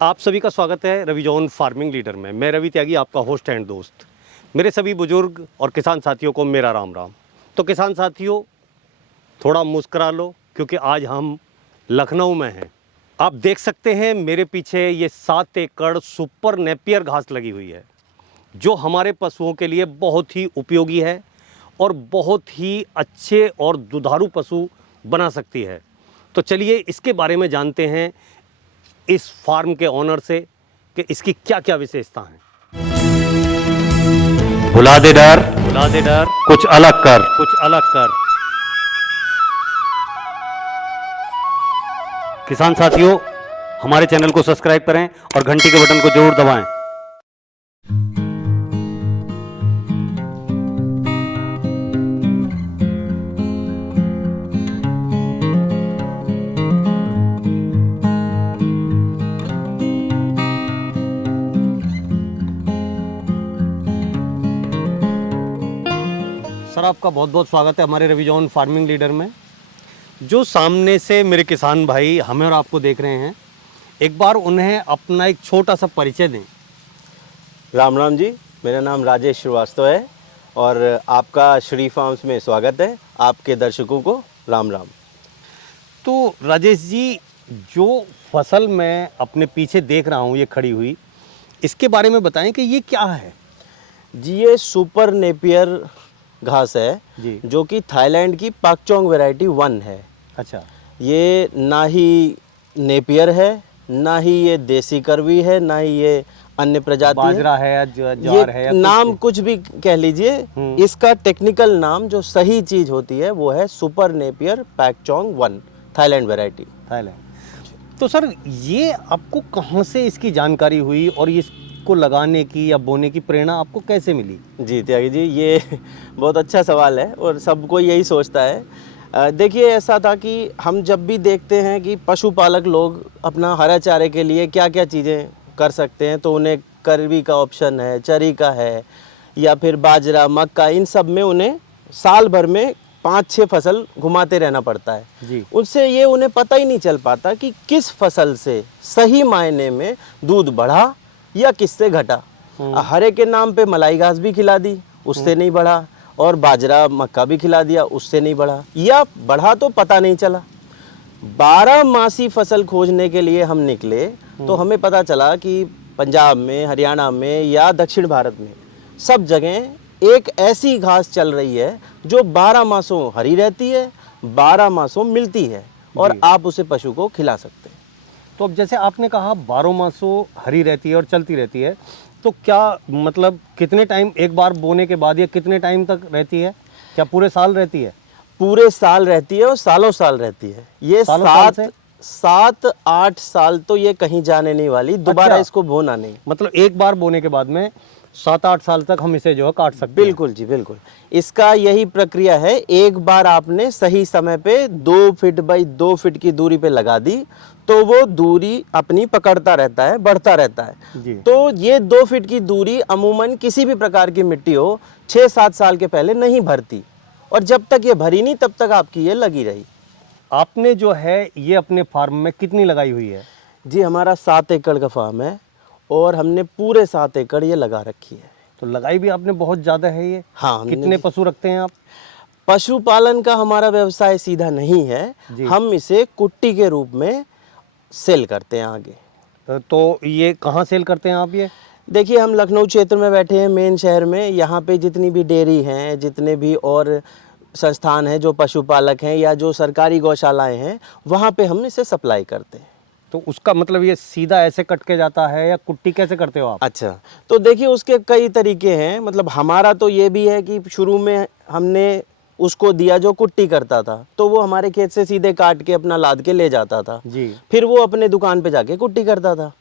आप सभी का स्वागत है रवि जॉन फार्मिंग लीडर में। मैं रवि त्यागी, आपका होस्ट एंड दोस्त। मेरे सभी बुजुर्ग और किसान साथियों को मेरा राम राम। तो किसान साथियों, थोड़ा मुस्कुरा लो क्योंकि आज हम लखनऊ में हैं। आप देख सकते हैं मेरे पीछे ये 7 एकड़ सुपर नेपियर घास लगी हुई है, जो हमारे पशुओं के लिए बहुत ही उपयोगी है और बहुत ही अच्छे और दुधारू पशु बना सकती है। तो चलिए इसके बारे में जानते हैं इस फार्म के ओनर से कि इसकी क्या क्या विशेषता हैं। भुला दे डर, भुला दे डर, कुछ अलग कर। कुछ अलग कर। किसान साथियों, हमारे चैनल को सब्सक्राइब करें और घंटी के बटन को जरूर दबाएं। सर, आपका बहुत बहुत स्वागत है हमारे रवि जॉन फार्मिंग लीडर में। जो सामने से मेरे किसान भाई हमें और आपको देख रहे हैं, एक बार उन्हें अपना एक छोटा सा परिचय दें। राम राम जी, मेरा नाम राजेश श्रीवास्तव है और आपका श्री फार्म्स में स्वागत है। आपके दर्शकों को राम राम। तो राजेश जी, जो फसल मैं अपने पीछे देख रहा हूँ ये खड़ी हुई, इसके बारे में बताएं कि ये क्या है। जी, ये सुपर नेपियर घास है जी। जो कि थाईलैंड की पाकचोंग वैरायटी 1 है। अच्छा। ये ना ही नेपियर है, ना ही ये देसी करवी है, ना ही ये अन्य प्रजाति बाजरा है या ज्वार है ये या नाम कुछ भी कह लीजिए। इसका टेक्निकल नाम जो सही चीज होती है वो है super napier Pakchong 1 Thailand variety. Thailand. तो सर, ये आपको कहाँ से इसकी जानकारी हुई और इसको लगाने की या बोने की प्रेरणा आपको कैसे मिली? जी त्यागी जी, ये बहुत अच्छा सवाल है और सबको यही सोचता है। देखिए, ऐसा था कि हम जब भी देखते हैं कि पशुपालक लोग अपना हरा चारे के लिए क्या क्या चीज़ें कर सकते हैं, तो उन्हें करवी का ऑप्शन है, चरी का है, या फिर बाजरा, मक्का, इन सब में उन्हें साल भर में 5-6 फसल घुमाते रहना पड़ता है। जी। उससे ये उन्हें पता ही नहीं चल पाता कि किस फसल से सही मायने में दूध बढ़ा या किससे घटा। हरे के नाम पे मलाई घास भी खिला दी, उससे नहीं बढ़ा, और बाजरा मक्का भी खिला दिया, उससे नहीं बढ़ा, या बढ़ा तो पता नहीं चला। 12 मासी फसल खोजने के लिए हम निकले तो हमें पता चला कि पंजाब में, हरियाणा में या दक्षिण भारत में सब जगह एक ऐसी घास चल रही है जो 12 मासों हरी रहती है, 12 मासों मिलती है और आप उसे पशु को खिला सकते हैं। तो अब जैसे आपने कहा 12 मासों हरी रहती है और चलती रहती है, तो क्या मतलब कितने टाइम, एक बार बोने के बाद ये कितने टाइम तक रहती है? क्या पूरे साल रहती है? पूरे साल रहती है और सालों साल रहती है। ये 7-8 साल तो ये कहीं जाने नहीं वाली, दोबारा इसको बोना नहीं। मतलब एक बार बोने के बाद में 7-8 साल तक हम इसे जो है काट सकते हैं। बिल्कुल जी, बिल्कुल। इसका यही प्रक्रिया है। एक बार आपने सही समय पे 2 फीट बाई 2 फीट की दूरी पे लगा दी तो वो दूरी अपनी पकड़ता रहता है, बढ़ता रहता है जी। तो ये 2 फीट की दूरी अमूमन किसी भी प्रकार की मिट्टी हो 6-7 साल के पहले नहीं भरती, और जब तक ये भरी नहीं तब तक आपकी ये लगी रही। आपने जो है ये अपने फार्म में कितनी लगाई हुई है? जी, हमारा 7 एकड़ का फार्म है और हमने पूरे 7 एकड़ ये लगा रखी है। तो लगाई भी आपने बहुत ज़्यादा है ये। हाँ। कितने पशु रखते हैं आप? पशुपालन का हमारा व्यवसाय सीधा नहीं है, हम इसे कुट्टी के रूप में सेल करते हैं आगे। तो ये कहाँ सेल करते हैं आप ये? देखिए, हम लखनऊ क्षेत्र में बैठे हैं, मेन शहर में। यहाँ पे जितनी भी डेयरी हैं, जितने भी और संस्थान हैं जो पशुपालक हैं या जो सरकारी गौशालाएं हैं, वहाँ पे हम इसे सप्लाई करते हैं। तो उसका मतलब ये सीधा ऐसे कट के जाता है या कुट्टी कैसे करते हो आप? अच्छा, तो देखिए उसके कई तरीके हैं। मतलब हमारा तो ये भी है कि शुरू में हमने उसको दिया जो कुट्टी करता था, तो वो हमारे खेत से सीधे काट के अपना लाद के ले जाता था जी। फिर वो अपने दुकान पे जाके कुट्टी करता था।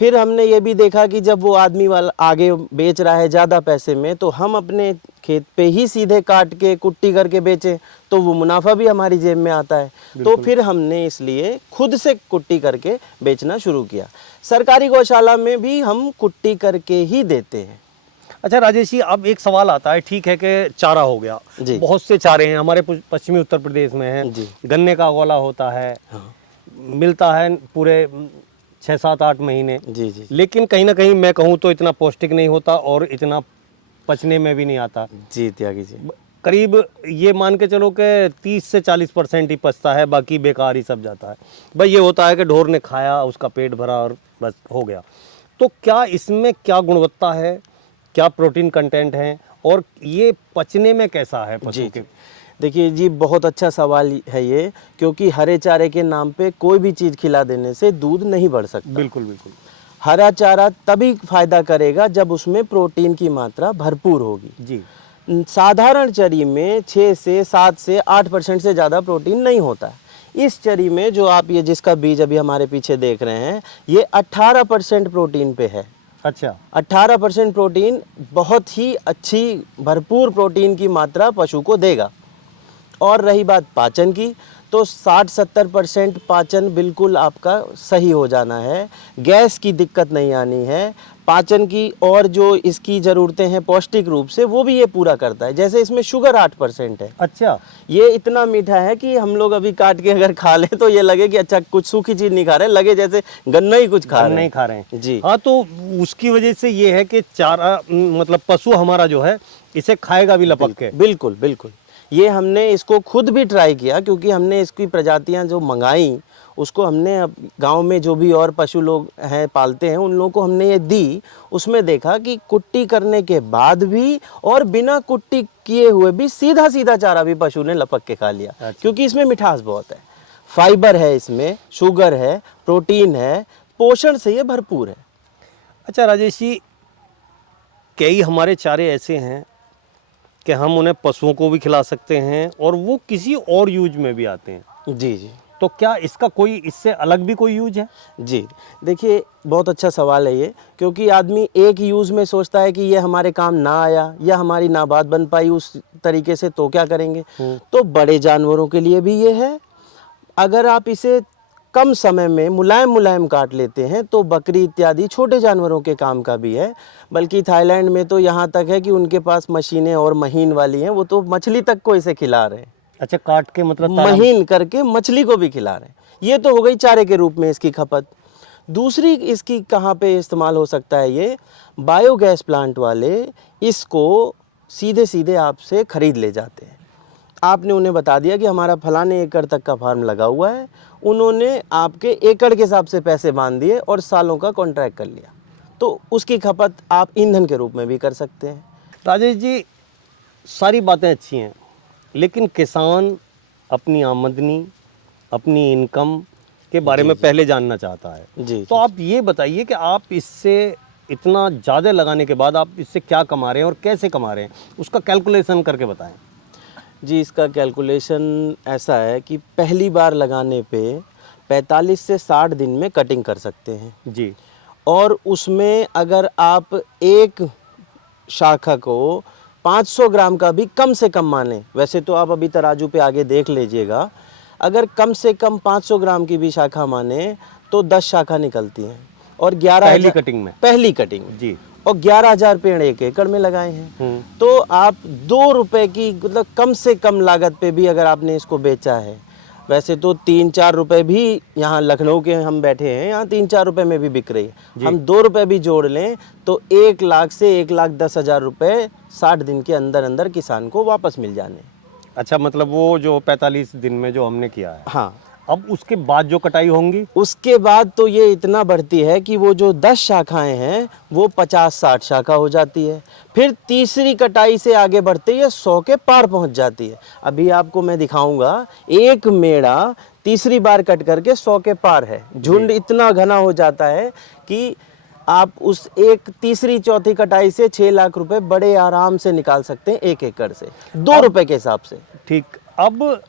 फिर हमने ये भी देखा कि जब वो आदमी वाला आगे बेच रहा है ज़्यादा पैसे में, तो हम अपने खेत पे ही सीधे काट के कुट्टी करके बेचें तो वो मुनाफा भी हमारी जेब में आता है। तो फिर हमने इसलिए खुद से कुट्टी करके बेचना शुरू किया। सरकारी गौशाला में भी हम कुट्टी करके ही देते हैं। अच्छा राजेश जी, अब एक सवाल आता है, ठीक है कि चारा हो गया, बहुत से चारे हैं हमारे पश्चिमी उत्तर प्रदेश में हैं, गन्ने का गोला होता है, मिलता है पूरे 6-7-8 महीने। जी जी लेकिन कहीं ना कहीं मैं कहूँ तो इतना पौष्टिक नहीं होता और इतना पचने में भी नहीं आता। जी त्यागी जी। करीब ये मान के चलो कि 30 से 40% ही पचता है, बाकी बेकार ही सब जाता है। भाई ये होता है कि ढोर ने खाया, उसका पेट भरा और बस हो गया। तो क्या इसमें क्या गुणवत्ता है, क्या प्रोटीन कंटेंट है और ये पचने में कैसा है पशु जी के? जी। देखिए जी, बहुत अच्छा सवाल है ये, क्योंकि हरे चारे के नाम पे कोई भी चीज़ खिला देने से दूध नहीं बढ़ सकता। बिल्कुल बिल्कुल। हरा चारा तभी फायदा करेगा जब उसमें प्रोटीन की मात्रा भरपूर होगी। जी साधारण चरी में 6 से 7 से 8% से ज़्यादा प्रोटीन नहीं होता है। इस चरी में जो आप ये जिसका बीज अभी हमारे पीछे देख रहे हैं, ये 18% प्रोटीन पे है। अच्छा। 18% प्रोटीन बहुत ही अच्छी भरपूर प्रोटीन की मात्रा पशु को देगा। और रही बात पाचन की, तो 60-70% पाचन बिल्कुल आपका सही हो जाना है, गैस की दिक्कत नहीं आनी है। पाचन की और जो इसकी ज़रूरतें हैं पौष्टिक रूप से, वो भी ये पूरा करता है। जैसे इसमें शुगर 8% है। अच्छा। ये इतना मीठा है कि हम लोग अभी काट के अगर खा लें तो ये लगे कि अच्छा कुछ सूखी चीज़ नहीं खा रहे, लगे जैसे गन्ना ही कुछ खा रहे हैं। नहीं खा रहे हैं जी हाँ। तो उसकी वजह से ये है कि चारा मतलब पशु हमारा जो है इसे खाएगा भी लपक के। बिल्कुल बिल्कुल। ये हमने इसको खुद भी ट्राई किया, क्योंकि हमने इसकी प्रजातियां जो मंगाई, उसको हमने अब गांव में जो भी और पशु लोग हैं पालते हैं उन लोगों को हमने ये दी। उसमें देखा कि कुट्टी करने के बाद भी और बिना कुट्टी किए हुए भी सीधा सीधा चारा भी पशु ने लपक के खा लिया। अच्छा। क्योंकि इसमें मिठास बहुत है, फाइबर है, इसमें शुगर है, प्रोटीन है, पोषण से ये भरपूर है। अच्छा राजेश जी, कई हमारे चारे ऐसे हैं कि हम उन्हें पशुओं को भी खिला सकते हैं और वो किसी और यूज में भी आते हैं। जी जी। तो क्या इसका कोई इससे अलग भी कोई यूज है? जी देखिए, बहुत अच्छा सवाल है ये, क्योंकि आदमी एक यूज़ में सोचता है कि ये हमारे काम ना आया या हमारी ना बात बन पाई उस तरीके से, तो क्या करेंगे। तो बड़े जानवरों के लिए भी ये है। अगर आप इसे कम समय में मुलायम मुलायम काट लेते हैं तो बकरी इत्यादि छोटे जानवरों के काम का भी है। बल्कि थाईलैंड में तो यहाँ तक है कि उनके पास मशीनें और महीन वाली हैं, वो तो मछली तक को इसे खिला रहे हैं। अच्छा, काट के मतलब तारा- महीन करके मछली को भी खिला रहे हैं। ये तो हो गई चारे के रूप में इसकी खपत। दूसरी इसकी कहाँ पे इस्तेमाल हो सकता है, ये बायोगैस प्लांट वाले इसको सीधे सीधे आपसे खरीद ले जाते हैं। आपने उन्हें बता दिया कि हमारा फलाने एकड़ तक का फार्म लगा हुआ है, उन्होंने आपके एकड़ के हिसाब से पैसे बांध दिए और सालों का कॉन्ट्रैक्ट कर लिया। तो उसकी खपत आप ईंधन के रूप में भी कर सकते हैं। राजेश जी, सारी बातें अच्छी हैं, लेकिन किसान अपनी आमदनी, अपनी इनकम के बारे में पहले जानना चाहता है। जी तो आप ये बताइए कि आप इससे इतना ज़्यादा लगाने के बाद आप इससे क्या कमा रहे हैं और कैसे कमा रहे हैं, उसका कैलकुलेशन करके बताएं। जी, इसका कैलकुलेशन ऐसा है कि पहली बार लगाने पे 45 से 60 दिन में कटिंग कर सकते हैं। जी। और उसमें अगर आप एक शाखा को 500 ग्राम का भी कम से कम माने, वैसे तो आप अभी तराजू पे आगे देख लीजिएगा, अगर कम से कम 500 ग्राम की भी शाखा माने तो 10 शाखा निकलती हैं। और 11 पहली कटिंग में? पहली कटिंग जी। और 11,000 पेड़ एक एकड़ में लगाए हैं। तो आप 2 रुपए की मतलब कम से कम लागत पे भी अगर आपने इसको बेचा है, वैसे तो 3-4 रुपए भी यहाँ लखनऊ के हम बैठे हैं, यहाँ 3-4 रुपए में भी बिक रही है। हम 2 रुपए भी जोड़ लें तो 1 लाख से 1,10,000 रुपए 60 दिन के अंदर अंदर किसान को वापस मिल जाने। अच्छा, मतलब वो जो 45 दिन में जो हमने किया है, हाँ, अब उसके बाद जो कटाई होंगी, उसके बाद तो ये इतना बढ़ती है कि वो जो 10 शाखाएं हैं वो 50-60 शाखा हो जाती है। फिर तीसरी कटाई से आगे बढ़ते ये 100 के पार पहुंच जाती है। अभी आपको मैं दिखाऊंगा, एक मेड़ा तीसरी बार कट करके 100 के पार है। झुंड इतना घना हो जाता है कि आप उस एक तीसरी चौथी कटाई से 6 लाख रुपए बड़े आराम से निकाल सकते हैं एक एकड़ से, 2 रुपए के हिसाब से। ठीक। अब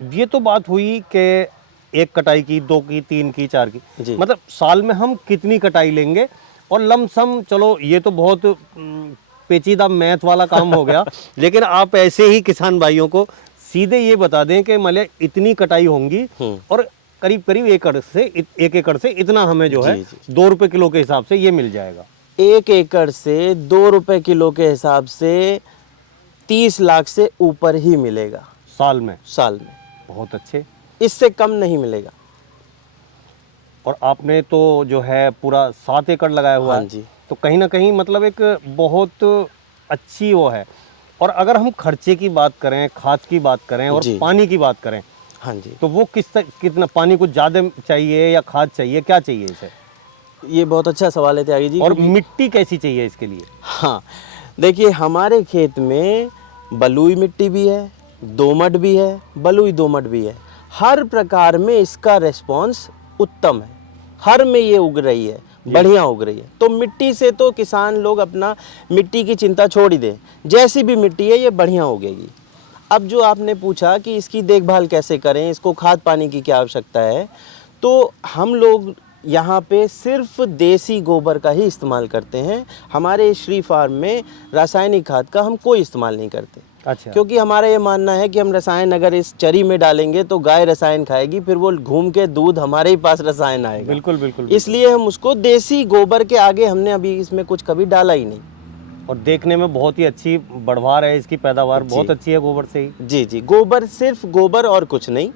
ये तो बात हुई कि एक कटाई की, 2 की, 3 की, 4 की, जी। मतलब साल में हम कितनी कटाई लेंगे और लमसम, चलो ये तो बहुत पेचीदा मैथ वाला काम हो गया लेकिन आप ऐसे ही किसान भाइयों को सीधे ये बता दें कि मतलब इतनी कटाई होंगी और करीब करीब एक एकड़ से इतना हमें जो है 2 रुपए किलो के हिसाब से ये मिल जाएगा। एक एकड़ से 2 रुपए किलो के हिसाब से 30 लाख से ऊपर ही मिलेगा साल में? साल में। बहुत अच्छे। इससे कम नहीं मिलेगा। और आपने तो जो है पूरा 7 एकड़ लगाया हुआ हाँ है। जी। तो कहीं ना कहीं मतलब एक बहुत अच्छी वो है। और अगर हम खर्चे की बात करें, खाद की बात करें और जी। पानी की बात करें, हाँ जी, तो वो कितना पानी कुछ ज़्यादा चाहिए या खाद चाहिए, क्या चाहिए इसे? ये बहुत अच्छा सवाल है त्यागी जी, और क्योंकि मिट्टी कैसी चाहिए इसके लिए? हाँ, देखिए हमारे खेत में बलुई मिट्टी भी है, दोमट भी है, बलुई दोमट भी है। हर प्रकार में इसका रिस्पॉन्स उत्तम है। हर में ये उग रही है, बढ़िया उग रही है। तो मिट्टी से तो किसान लोग अपना मिट्टी की चिंता छोड़ ही दें। जैसी भी मिट्टी है ये बढ़िया उगेगी। अब जो आपने पूछा कि इसकी देखभाल कैसे करें, इसको खाद पानी की क्या आवश्यकता है, तो हम लोग यहाँ पे सिर्फ देसी गोबर का ही इस्तेमाल करते हैं। हमारे श्री फार्म में रासायनिक खाद का हम कोई इस्तेमाल नहीं करते। अच्छा। क्योंकि हमारा ये मानना है कि हम रसायन अगर इस चरी में डालेंगे तो गाय रसायन खाएगी, फिर वो घूम के दूध हमारे ही पास रसायन आएगा। बिल्कुल बिल्कुल। इसलिए हम उसको देसी गोबर के आगे हमने अभी इसमें कुछ कभी डाला ही नहीं। और देखने में बहुत ही अच्छी बढ़वार है, इसकी पैदावार बहुत अच्छी है गोबर से ही। जी जी, गोबर, सिर्फ गोबर और कुछ नहीं।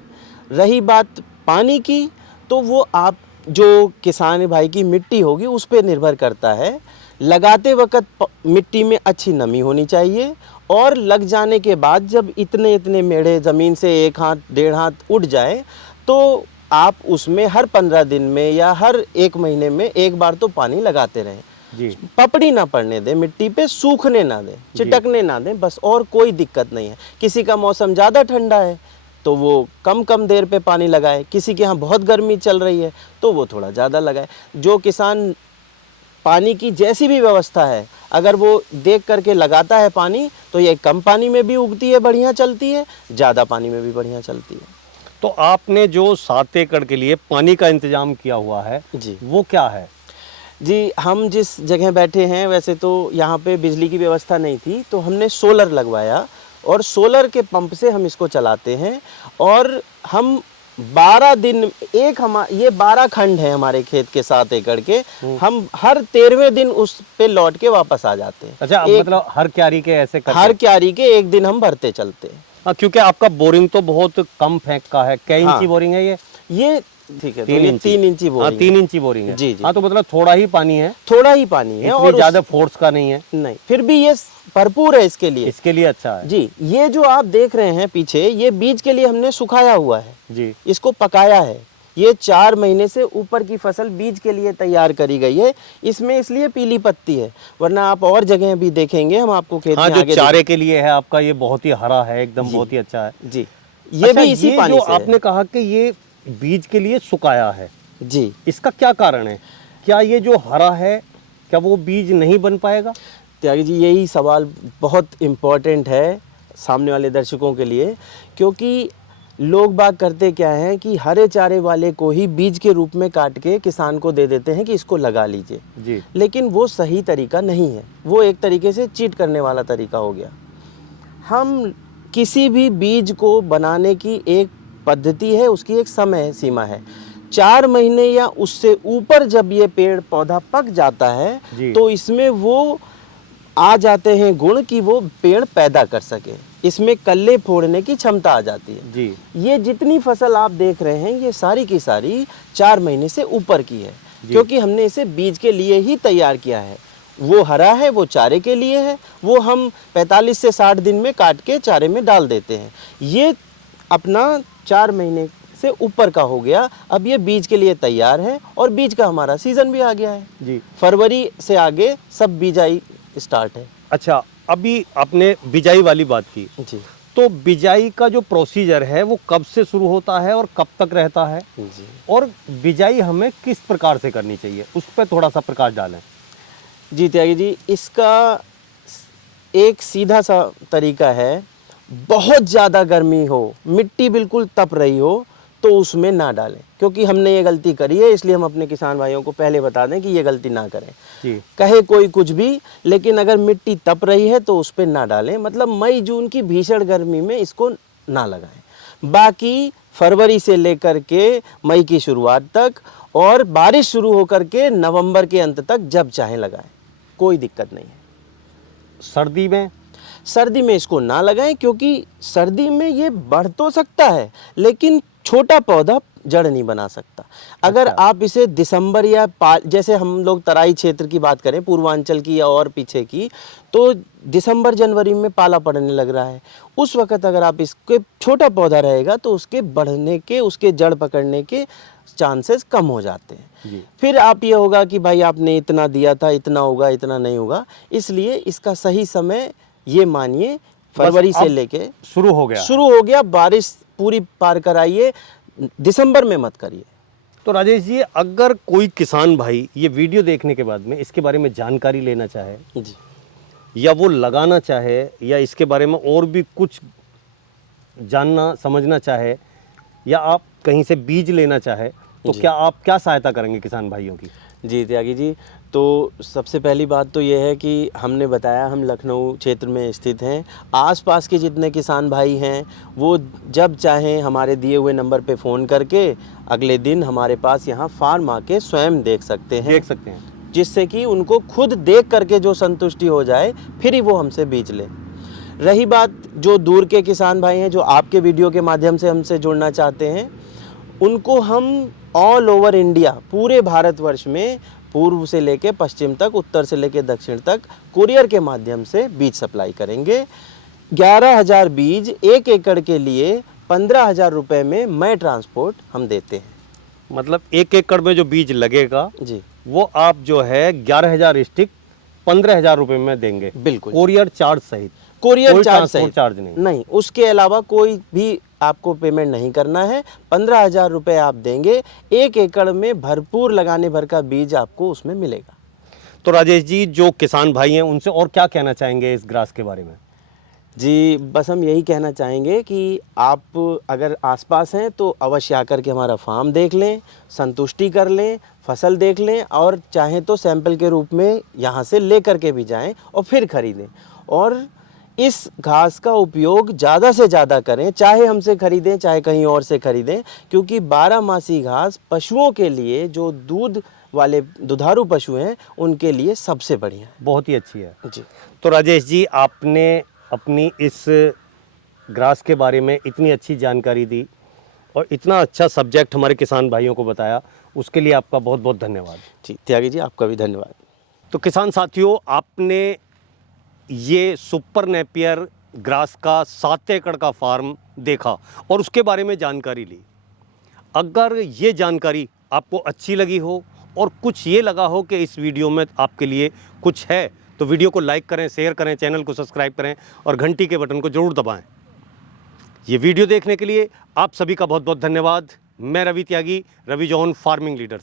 रही बात पानी की, तो वो आप जो किसान भाई की मिट्टी होगी उस पर निर्भर करता है। लगाते वक्त मिट्टी में अच्छी नमी होनी चाहिए, और लग जाने के बाद जब इतने इतने मेढ़े ज़मीन से 1 हाथ 1.5 हाथ उठ जाए, तो आप उसमें हर 15 दिन में या हर 1 महीने में एक बार तो पानी लगाते रहें। जी। पपड़ी ना पड़ने दें मिट्टी पे, सूखने ना दें, चिटकने ना दें, बस। और कोई दिक्कत नहीं है। किसी का मौसम ज़्यादा ठंडा है तो वो कम कम देर पे पानी लगाए, किसी के यहाँ बहुत गर्मी चल रही है तो वो थोड़ा ज़्यादा लगाए। जो किसान पानी की जैसी भी व्यवस्था है, अगर वो देख करके लगाता है पानी, तो ये कम पानी में भी उगती है, बढ़िया चलती है, ज़्यादा पानी में भी बढ़िया चलती है। तो आपने जो 7 एकड़ के लिए पानी का इंतजाम किया हुआ है जी वो क्या है? जी, हम जिस जगह बैठे हैं वैसे तो यहाँ पे बिजली की व्यवस्था नहीं थी, तो हमने सोलर लगवाया, और सोलर के पंप से हम इसको चलाते हैं। और हम 12 दिन, ये 12 खंड हैं हमारे खेत के 7 एकड़ के, हम हर 13वें दिन उस पे लौट के वापस आ जाते हैं। अच्छा, मतलब हर क्यारी के ऐसे करते हर हैं? क्यारी के 1 दिन हम भरते चलते हैं। हाँ, क्योंकि आपका बोरिंग तो बहुत कम फेंक का है। क्या इंची बोरिंग है ये? ये ठीक है, तो 3 ये इंची। 3 इंची हाँ, बोरिंग 3 है। इंची बोरिंग है। जी, जी। हाँ, तो मतलब थोड़ा ही पानी है, थोड़ा ही पानी है, इतनी और ज्यादा फोर्स का नहीं है। नहीं, फिर भी ये भरपूर है इसके लिए। इसके लिए अच्छा है। जी, ये जो आप देख रहे हैं पीछे, ये बीज के लिए हमने सुखाया हुआ है जी। इसको पकाया है। ये 4 महीने से ऊपर की फसल बीज के लिए तैयार करी गई है। इसमें इसलिए पीली पत्ती है, वरना आप और जगह भी देखेंगे, हम आपको खेत हाँ, में जो आगे चारे के लिए है आपका, ये बहुत ही हरा है, एकदम बहुत ही अच्छा है। जी, ये अच्छा, भी इसी ये पानी जो से है। आपने कहा कि ये बीज के लिए सुखाया है, जी, इसका क्या कारण है? क्या ये जो हरा है, क्या वो बीज नहीं बन पाएगा? त्यागी जी, यही सवाल बहुत इम्पोर्टेंट है सामने वाले दर्शकों के लिए, क्योंकि लोग बात करते क्या हैं कि हरे चारे वाले को ही बीज के रूप में काट के किसान को दे देते हैं कि इसको लगा लीजिए। जी। लेकिन वो सही तरीका नहीं है, वो एक तरीके से चीट करने वाला तरीका हो गया। हम किसी भी बीज को बनाने की एक पद्धति है, उसकी एक समय सीमा है। 4 महीने या उससे ऊपर जब ये पेड़ पौधा पक जाता है, जी। तो इसमें वो आ जाते हैं गुण कि वो पेड़ पैदा कर सके, इसमें कल्ले फोड़ने की क्षमता आ जाती है। जी। ये जितनी फसल आप देख रहे हैं, ये सारी की सारी 4 महीने से ऊपर की है, क्योंकि हमने इसे बीज के लिए ही तैयार किया है। वो हरा है, वो चारे के लिए है, वो हम 45 से 60 दिन में काट के चारे में डाल देते हैं। ये अपना 4 महीने से ऊपर का हो गया, अब ये बीज के लिए तैयार है, और बीज का हमारा सीजन भी आ गया है। जी। फरवरी से आगे सब बीजाई स्टार्ट है। अच्छा, अभी आपने बिजाई वाली बात की, जी तो बिजाई का जो प्रोसीजर है वो कब से शुरू होता है और कब तक रहता है? जी और बिजाई हमें किस प्रकार से करनी चाहिए, उस पर थोड़ा सा प्रकाश डालें। जी त्यागी जी, इसका एक सीधा सा तरीका है। बहुत ज़्यादा गर्मी हो, मिट्टी बिल्कुल तप रही हो, तो उसमें ना डालें, क्योंकि हमने ये गलती करी है, इसलिए हम अपने किसान भाइयों को पहले बता दें कि ये गलती ना करें। जी। कहे कोई कुछ भी, लेकिन अगर मिट्टी तप रही है तो उस पर ना डालें। मतलब मई जून की भीषण गर्मी में इसको ना लगाएं। बाकी फरवरी से लेकर के मई की शुरुआत तक, और बारिश शुरू होकर के नवंबर के अंत तक जब चाहें लगाएं, कोई दिक्कत नहीं है। सर्दी में? सर्दी में इसको ना लगाएं, क्योंकि सर्दी में ये बढ़ तो सकता है, लेकिन छोटा पौधा जड़ नहीं बना सकता। अगर आप इसे दिसंबर या जैसे हम लोग तराई क्षेत्र की बात करें, पूर्वांचल की या और पीछे की, तो दिसंबर जनवरी में पाला पड़ने लग रहा है, उस वक्त अगर आप इसके छोटा पौधा रहेगा तो उसके बढ़ने के, उसके जड़ पकड़ने के चांसेस कम हो जाते हैं। फिर आप ये होगा कि भाई आपने इतना दिया था, इतना होगा, इतना नहीं होगा। इसलिए इसका सही समय ये मानिए फरवरी से लेके शुरू हो गया। बारिश पूरी पार कराइए, दिसंबर में मत करिए। तो राजेश जी, अगर कोई किसान भाई ये वीडियो देखने के बाद में इसके बारे में जानकारी लेना चाहे जी, या वो लगाना चाहे या इसके बारे में और भी कुछ जानना समझना चाहे या आप कहीं से बीज लेना चाहे तो क्या आप क्या सहायता करेंगे किसान भाइयों की? जी त्यागी जी, तो सबसे पहली बात तो ये है कि हमने बताया हम लखनऊ क्षेत्र में स्थित हैं। आसपास के जितने किसान भाई हैं वो जब चाहें हमारे दिए हुए नंबर पे फ़ोन करके अगले दिन हमारे पास यहाँ फार्म आके स्वयं देख सकते हैं, जिससे कि उनको खुद देख करके जो संतुष्टि हो जाए फिर ही वो हमसे बीज लें। रही बात जो दूर के किसान भाई हैं जो आपके वीडियो के माध्यम से हमसे जुड़ना चाहते हैं, उनको हम ऑल ओवर इंडिया, पूरे भारतवर्ष में पूर्व से लेके पश्चिम तक, उत्तर से लेके दक्षिण तक कुरियर के माध्यम से बीज सप्लाई करेंगे। 11,000 बीज 1 एकड़ के लिए 15,000 रुपये में मैं ट्रांसपोर्ट हम देते हैं। मतलब 1 एकड़ में जो बीज लगेगा जी, वो आप जो है 11,000 स्टिक 15,000 रुपये में देंगे, बिल्कुल, कोरियर चार्ज सहित। कोरियर चार्ज ट्रांसपोर्ट सहित चार्ज नहीं, उसके अलावा कोई भी आपको पेमेंट नहीं करना है। 15,000 रुपये आप देंगे, 1 एकड़ में भरपूर लगाने भर का बीज आपको उसमें मिलेगा। तो राजेश जी, जो किसान भाई हैं उनसे और क्या कहना चाहेंगे इस ग्रास के बारे में? जी, बस हम यही कहना चाहेंगे कि आप अगर आसपास हैं तो अवश्य आकर के हमारा फार्म देख लें, संतुष्टि कर लें, फसल देख लें और चाहें तो सैंपल के रूप में यहाँ से ले करके भी जाएं और फिर ख़रीदें। और इस घास का उपयोग ज़्यादा से ज़्यादा करें, चाहे हमसे ख़रीदें चाहे कहीं और से ख़रीदें, क्योंकि 12मासी घास पशुओं के लिए, जो दूध वाले दुधारू पशु हैं उनके लिए सबसे बढ़िया है, बहुत ही अच्छी है जी। तो राजेश जी, आपने अपनी इस ग्रास के बारे में इतनी अच्छी जानकारी दी और इतना अच्छा सब्जेक्ट हमारे किसान भाइयों को बताया, उसके लिए आपका बहुत बहुत धन्यवाद। जी त्यागी जी, आपका भी धन्यवाद। तो किसान साथियों, आपने ये सुपर नेपियर ग्रास का 7 एकड़ का फार्म देखा और उसके बारे में जानकारी ली। अगर ये जानकारी आपको अच्छी लगी हो और कुछ ये लगा हो कि इस वीडियो में आपके लिए कुछ है, तो वीडियो को लाइक करें, शेयर करें, चैनल को सब्सक्राइब करें और घंटी के बटन को जरूर दबाएं। ये वीडियो देखने के लिए आप सभी का बहुत बहुत धन्यवाद। मैं रवि त्यागी, रवि जॉन फार्मिंग लीडर।